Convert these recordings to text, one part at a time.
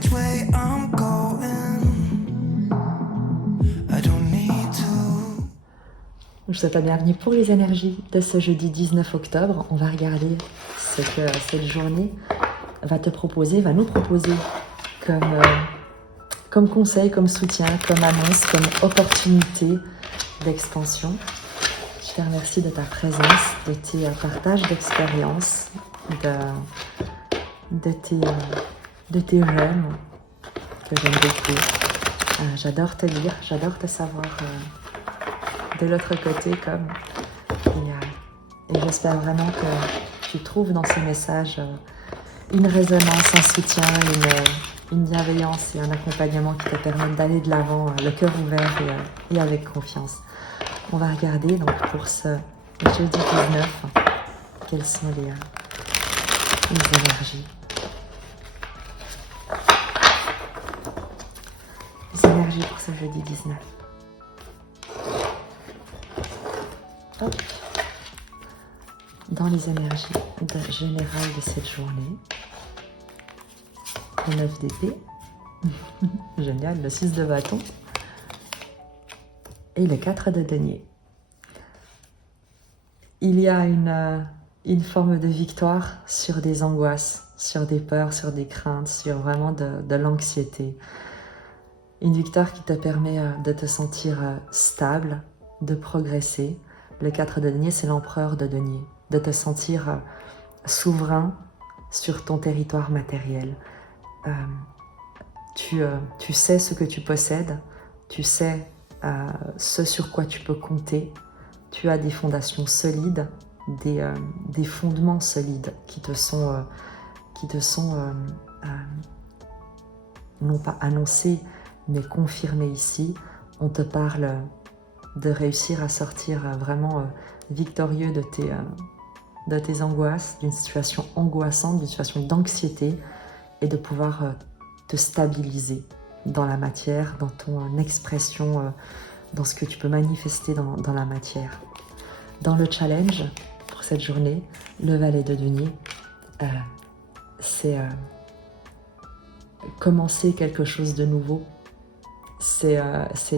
which way I'm going. I don't need to. Je vous souhaite la bienvenue pour les énergies de ce jeudi 19 octobre. On va regarder ce que cette journée va nous proposer comme conseil, comme soutien, comme annonce, comme opportunité d'expansion. Je te remercie de ta présence, de tes partages d'expériences, de tes j'aime que j'aime beaucoup. J'adore te lire, j'adore te savoir de l'autre côté et j'espère vraiment que tu trouves dans ces messages une résonance, un soutien, une bienveillance et un accompagnement qui te permettent d'aller de l'avant, le cœur ouvert et avec confiance. On va regarder donc pour ce jeudi 19, quelles sont les énergies. Les énergies pour ce jeudi 19. Hop. Dans les énergies générales de cette journée, le 9 d'épée, génial, le 6 de bâton et le 4 de denier. Il y a une forme de victoire sur des angoisses, sur des peurs, sur des craintes, sur vraiment de l'anxiété. Une victoire qui te permet de te sentir stable, de progresser. Le 4 de denier, c'est l'empereur de denier. De te sentir souverain sur ton territoire matériel. Tu sais ce que tu possèdes, tu sais ce sur quoi tu peux compter. Tu as des fondations solides, des fondements solides qui te sont non pas annoncés, mais confirmés ici. On te parle de réussir à sortir vraiment victorieux de tes angoisses, d'une situation angoissante, d'une situation d'anxiété, et de pouvoir te stabiliser dans la matière, dans ton expression, dans ce que tu peux manifester dans la matière. Dans le challenge pour cette journée, le valet de denier, c'est commencer quelque chose de nouveau. C'est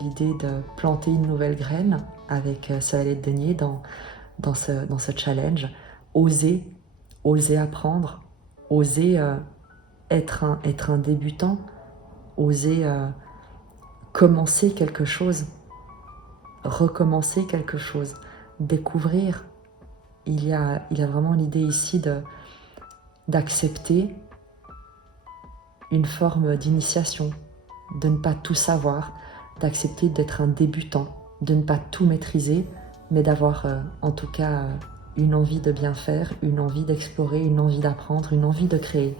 l'idée de planter une nouvelle graine avec ce valet de denier dans ce challenge. Oser apprendre, oser être un débutant, oser commencer quelque chose, recommencer quelque chose, découvrir. Il y a vraiment l'idée ici d'accepter une forme d'initiation, de ne pas tout savoir, d'accepter d'être un débutant, de ne pas tout maîtriser, mais d'avoir en tout cas une envie de bien faire, une envie d'explorer, une envie d'apprendre, une envie de créer.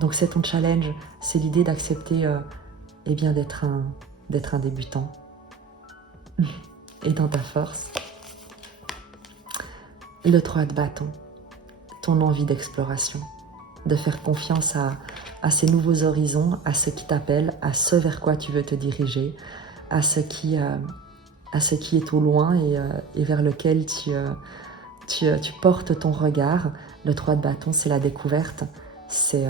Donc c'est ton challenge, c'est l'idée d'accepter d'être un débutant et dans ta force. Le 3 de bâton, ton envie d'exploration, de faire confiance à ces nouveaux horizons, à ce qui t'appelle, à ce vers quoi tu veux te diriger, à ce qui est au loin et vers lequel tu portes ton regard. Le 3 de bâton, c'est la découverte, c'est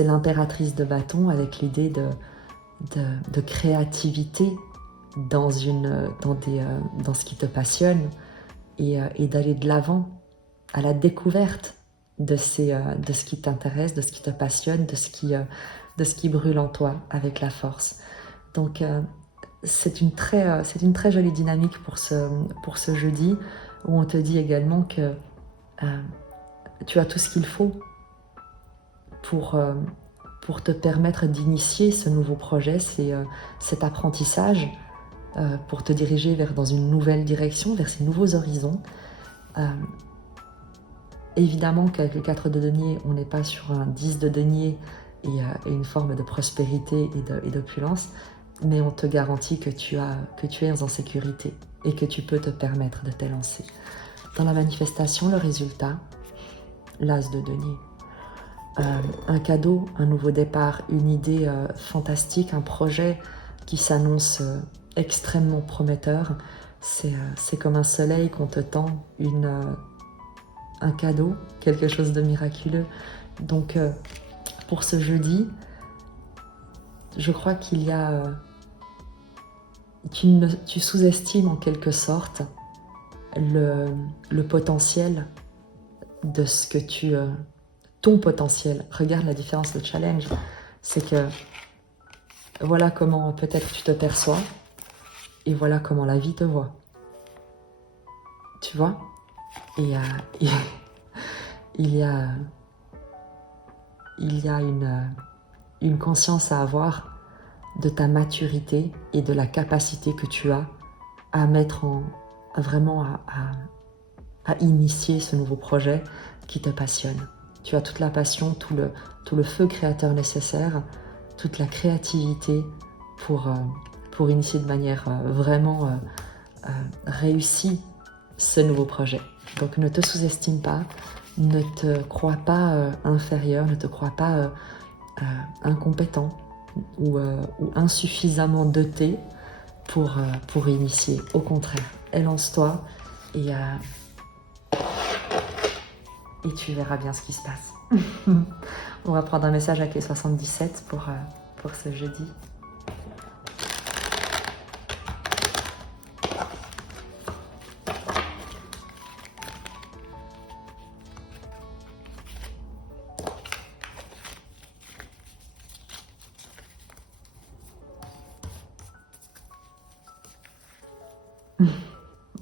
l'impératrice de bâton avec l'idée de créativité dans ce qui te passionne et d'aller de l'avant à la découverte de ce qui t'intéresse, de ce qui te passionne, de ce qui brûle en toi avec la force. Donc c'est une très jolie dynamique pour ce jeudi où on te dit également que tu as tout ce qu'il faut pour te permettre d'initier ce nouveau projet, cet apprentissage pour te diriger dans une nouvelle direction, vers ces nouveaux horizons. Évidemment qu'avec le 4 de denier, on n'est pas sur un 10 de denier et une forme de prospérité et d'opulence, mais on te garantit que tu es en sécurité et que tu peux te permettre de t'élancer. Dans la manifestation, le résultat, l'as de denier. Un cadeau, un nouveau départ, une idée fantastique, un projet qui s'annonce extrêmement prometteur. C'est comme un soleil qu'on te tend, un cadeau, quelque chose de miraculeux. Donc pour ce jeudi, je crois qu'il y a... tu sous-estimes en quelque sorte le potentiel de ce que tu... ton potentiel. Regarde la différence, le challenge. C'est que voilà comment peut-être tu te perçois et voilà comment la vie te voit. Tu vois? Et il y a une conscience à avoir de ta maturité et de la capacité que tu as à mettre vraiment à initier ce nouveau projet qui te passionne. Tu as toute la passion, tout le feu créateur nécessaire, toute la créativité pour initier de manière vraiment réussie ce nouveau projet. Donc ne te sous-estime pas, ne te crois pas inférieur, ne te crois pas incompétent ou insuffisamment doté pour initier. Au contraire, élance-toi et tu verras bien ce qui se passe. On va prendre un message avec les 77 pour ce jeudi.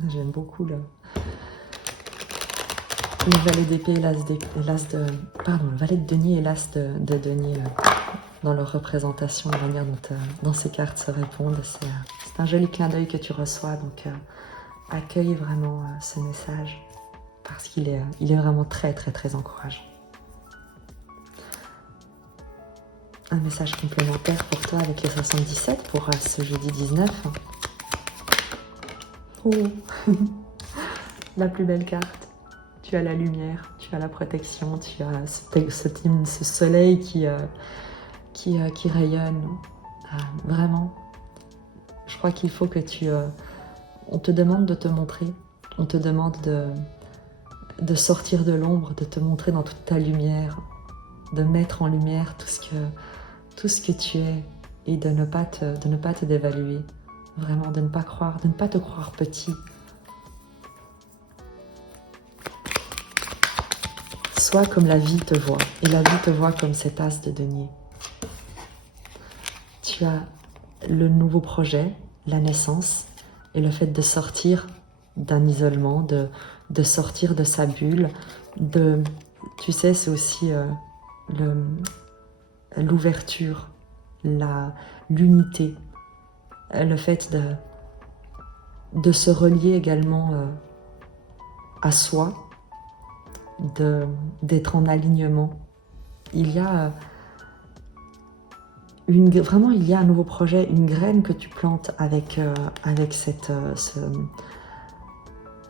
J'aime beaucoup le valet d'épée, le valet de denier et l'as de denier dans leur représentation, la manière dont ces cartes se répondent. C'est un joli clin d'œil que tu reçois, donc accueille vraiment ce message parce qu'il est vraiment très très très encourageant. Un message complémentaire pour toi avec les 77 pour ce jeudi 19. Oh, la plus belle carte. Tu as la lumière, tu as la protection, tu as ce soleil qui rayonne. Vraiment, je crois qu'il faut que on te demande de te montrer, on te demande de sortir de l'ombre, de te montrer dans toute ta lumière, de mettre en lumière tout ce que tu es et de ne pas te dévaluer. Vraiment, de ne pas te croire petit. Sois comme la vie te voit, et la vie te voit comme cet as de denier. Tu as le nouveau projet, la naissance, et le fait de sortir d'un isolement, de sortir de sa bulle, tu sais, c'est aussi l'ouverture, l'unité, le fait de se relier également à soi, d'être en alignement. Il y a un nouveau projet, une graine que tu plantes avec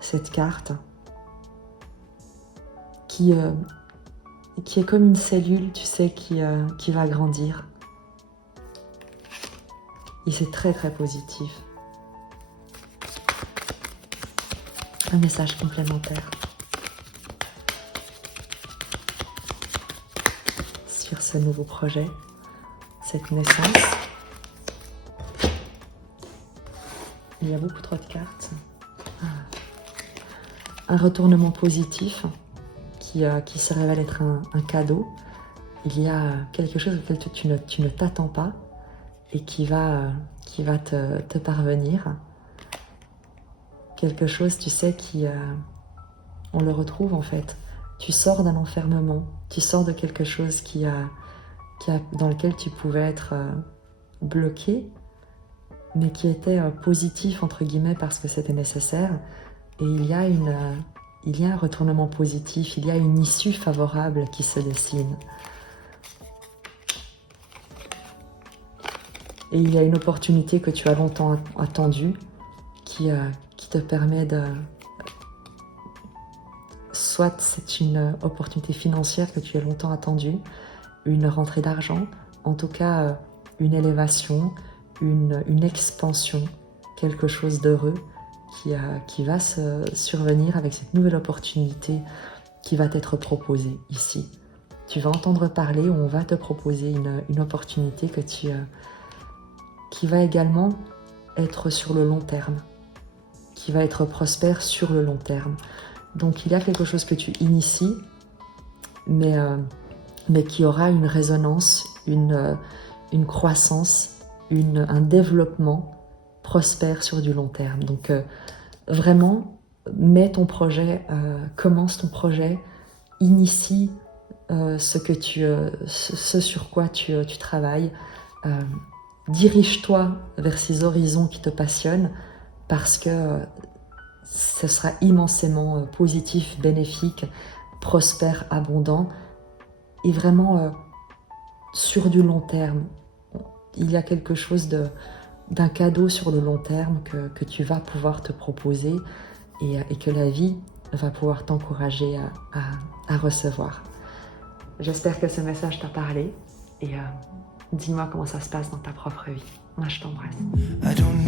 cette carte qui est comme une cellule, tu sais, qui va grandir. Et c'est très très positif. Un message complémentaire sur ce nouveau projet, cette naissance. Il y a beaucoup trop de cartes. Un retournement positif qui se révèle être un cadeau. Il y a quelque chose auquel tu ne t'attends pas et qui va te parvenir. Quelque chose, tu sais, on le retrouve en fait. Tu sors d'un enfermement, tu sors de quelque chose dans lequel tu pouvais être bloqué, mais qui était positif entre guillemets parce que c'était nécessaire. Et il y a un retournement positif, il y a une issue favorable qui se dessine. Et il y a une opportunité que tu as longtemps attendue qui te permet soit c'est une opportunité financière que tu as longtemps attendue, une rentrée d'argent, en tout cas une élévation, une expansion, quelque chose d'heureux qui va se survenir avec cette nouvelle opportunité qui va t'être proposée ici. tu vas entendre parler, on va te proposer une opportunité qui va également être sur le long terme, qui va être prospère sur le long terme. Donc il y a quelque chose que tu inities, mais qui aura une résonance, une croissance, un développement prospère sur du long terme. Donc vraiment, mets ton projet, commence ton projet, initie ce sur quoi tu travailles, dirige-toi vers ces horizons qui te passionnent, parce que ce sera immensément positif, bénéfique, prospère, abondant, et vraiment sur du long terme. Il y a quelque chose d'un cadeau sur le long terme que tu vas pouvoir te proposer et que la vie va pouvoir t'encourager à recevoir. J'espère que ce message t'a parlé et dis-moi comment ça se passe dans ta propre vie. Moi, je t'embrasse. I don't